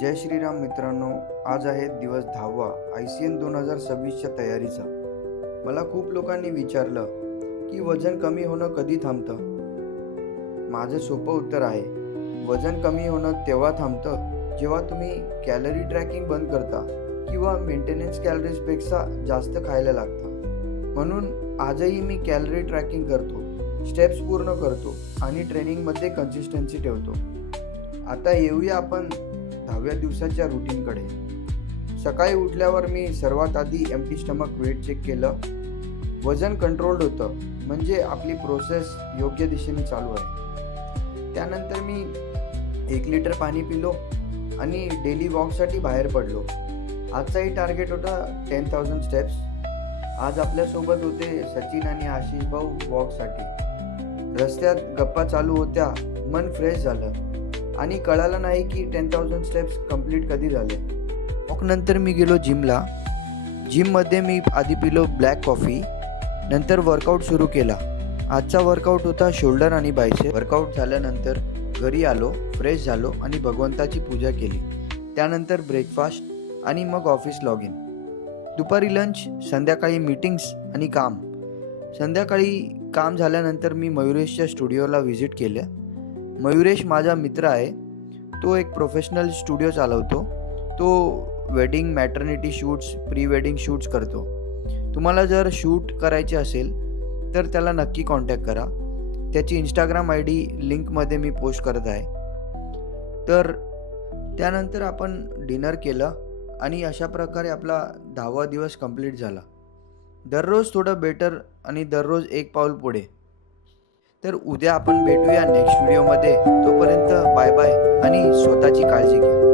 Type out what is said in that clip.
जय श्रीराम मित्रांनो. आज आहे दिवस 10वा ICN 2026च्या तयारीचा. मला खूप लोकांनी विचारलं की वजन कमी होणं कधी थांबतं. माझं सोपं उत्तर आहे, वजन कमी होणं तेव्हा थांबतं जेव्हा तुम्ही कॅलरी ट्रॅकिंग बंद करता किंवा मेंटेनन्स कॅलरीजपेक्षा जास्त खायला लागता. म्हणून आजही मी कॅलरी ट्रॅकिंग करतो, स्टेप्स पूर्ण करतो आणि ट्रेनिंगमध्ये कन्सिस्टन्सी ठेवतो. आता येऊया आपण 10व्या दिवसाच्या रुटीनकडे. सकाळी उठल्यावर मी सर्वात आधी एम्प्टी स्टमक वेट चेक केलं. वजन कंट्रोल्ड होतं, म्हणजे आपली प्रोसेस योग्य दिशेने चालू आहे. त्यानंतर मी 1 लिटर पाणी पिलो आणि डेली वॉकसाठी बाहेर पडलो. आजचाही टार्गेट होता 10,000 स्टेप्स. आज आपल्यासोबत होते सचिन आणि आशिष भाऊ वॉकसाठी. रस्त्यात गप्पा चालू होत्या, मन फ्रेश झालं आणि कळालं नाही की 10,000 स्टेप्स कंप्लीट कधी झाले. वॉकनंतर मी गेलो जिमला. जिममध्ये मी आधी पिलो ब्लॅक कॉफी, नंतर वर्कआउट सुरू केला. आजचा वर्कआउट होता शोल्डर आणि बायसेप. वर्कआउट झाल्यानंतर घरी आलो, फ्रेश झालो आणि भगवंताची पूजा केली. त्यानंतर ब्रेकफास्ट आणि मग ऑफिस लॉग इन. दुपारी लंच, संध्याकाळी मीटिंग्स आणि काम. संध्याकाळी काम झाल्यानंतर मी मयुरेशच्या स्टुडिओला व्हिजिट केलं. मयुरेश माझा मित्र आहे. तो एक प्रोफेशनल स्टुडिओ चालवतो. तो wedding, maternity shoots, pre wedding shoots करतो. तुम्हाला जर शूट करायचे असेल तर त्याला नक्की कॉन्टॅक्ट करा. त्याची इंस्टाग्राम ID लिंकमध्ये मी पोस्ट करत आहे. तर त्यानंतर आपण डिनर केलं आणि अशा प्रकारे आपला 10वा दिवस कंप्लीट झाला. दररोज थोडं बेटर आणि दररोज एक पाऊल पुढे. तर उद्या आपण भेटूया नेक्स्ट व्हिडिओमध्ये. तोपर्यंत बाय बाय आणि स्वतःची काळजी घ्या.